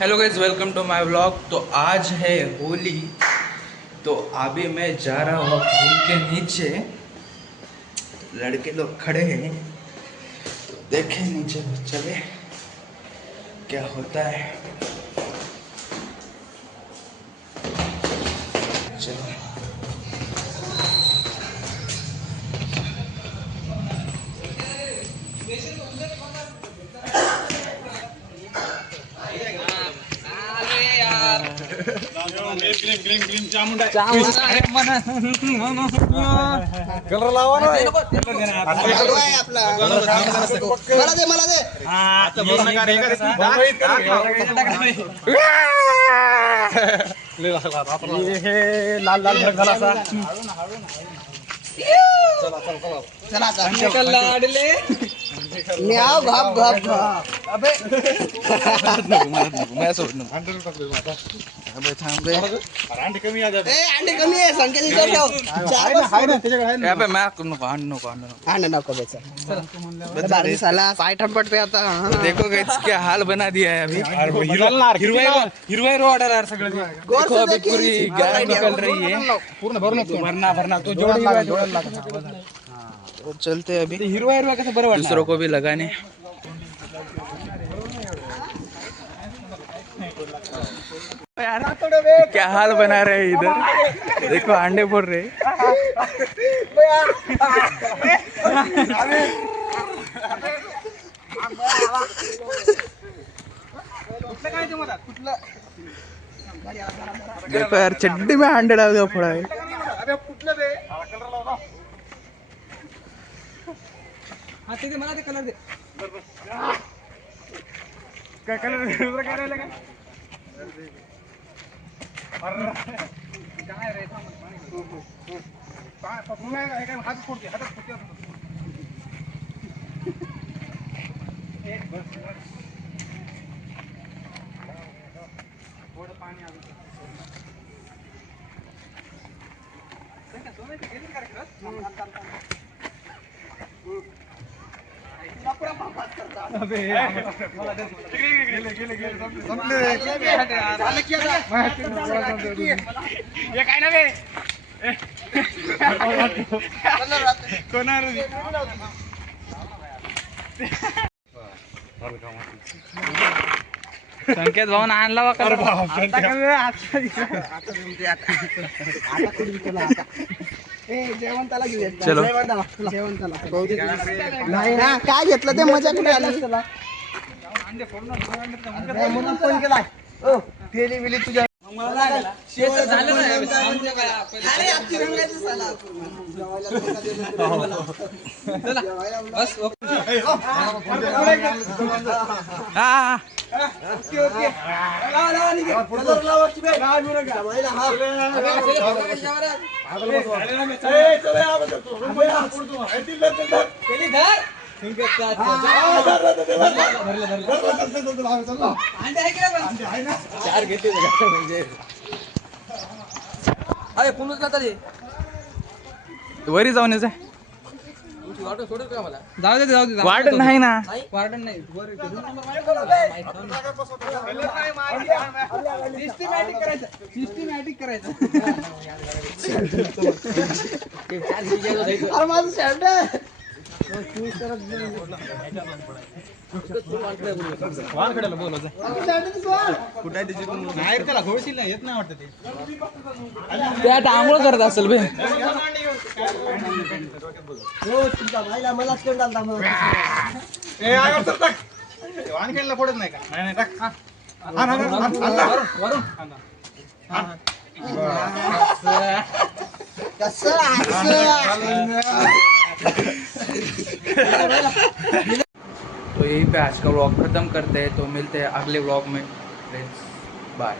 Hello guys, welcome to my vlog. तो आज है होली, तो अभी मैं जा रहा हूँ घूम के नीचे। लड़के लोग खड़े हैं, तो देखें नीचे चले क्या होता है। चलो कलर लावा ना मला दे लाल लाल भडक झाला असा. चला चला लाडले न्याव घाप घाप घाप अबे मैं सोड नको. अबे थांब बे. अंडे कमी आहे ए अंडे कमी आहे संख्या दिसतो ठेव चार हाय ना त्याच्याकडे आहे ना. अबे मैं नको. अंडे नको बेचा बारी साला पाय ठपट पे आता तो देखो गाइस क्या हाल बना दिया है अभी. हिरवाई ऑर्डर यार सगळं देखो अभी पूरी गाय निकल रही है. पूर्ण भरून भरना तो जोडायला तो चलते हैं अभी हिरवा कसं बरं वाटतं. दूसरों को भी लगाने. यार क्या हाल बना रहे हैं इधर. देखो अंडे फोड़ रहे. देखो यार चड्डी में अंडे डाल दिया फोड़ा है. मला ते कलर दे काय कलर काय राहिलं काय हात फोडते काय ना संकेत भाऊन आणला बा. जेवण त्याला घेऊया चलो. जेवण नाही ना काय घेतलं ते मजा कुठे आली म्हणून फोन केलाय. ओ तेली बिली तुझ्या वरी जाऊन यायचं. जाऊ दे वार्डन नाही ना. वार्डन नाही सिस्टमॅटिक करायचं अरे माझं शर्ट आहे. त्याला घोळशील ना येत नाही वाटत ते आता आंघोळ करत असेल बे. हो तुमच्या भाईला मला स्टँड आलता मग वानखेडला पडत नाही का. नाही टाक कसं तो यहीं पे आज का व्लॉग खत्म करते हैं. तो मिलते हैं अगले व्लॉग में. बाय.